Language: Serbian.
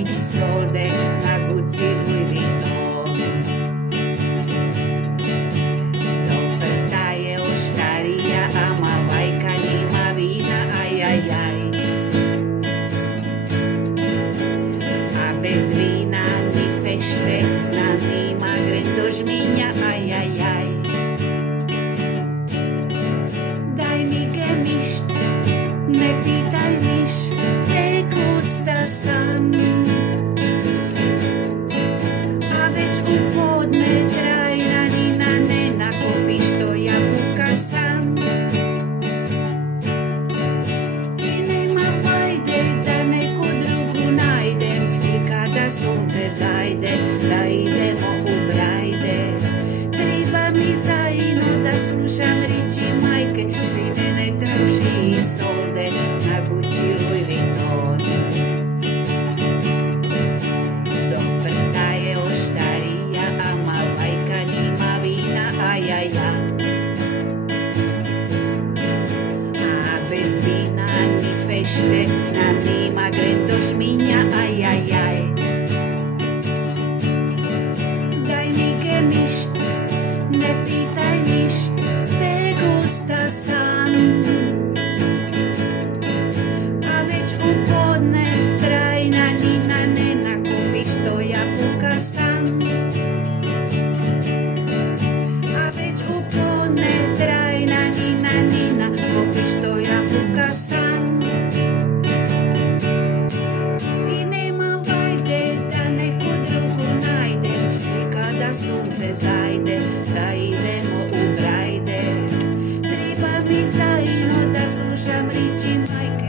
i solde na Gucci Louis Vuitton. Doprta je oštarija, ama vajka nima vina, ajajaj. A bez vina ni fešte, na nima gren do žminja, ajajaj. Daj mi gemišt, ne pitaj niš, te gusta san. A već u podne trajna nina ne nakupi što jabuka san. I nema vajde da neku drugu najdem, i kada sunce zajde da idemo u brajde. Treba mi zaino da slušam riči majke, sine ne troši i solde na Gucci Louis Vuitton. Doprta je oštarija, ama vajka nima vina, ajaja. A bez vina ni fešte, na nima gren do žminja, ajajaj. Daj mi gemišt, ne pitaj ništ, te gusta san. A već u podne trajna nina ne nakupi što jabuka san. A već u podne trajna nina kupi što jabuka san. I nema vajde da neku drugu najdem, i kada sunce zajde da idemo u brajde. Treba mi zaino da slušam riči majke,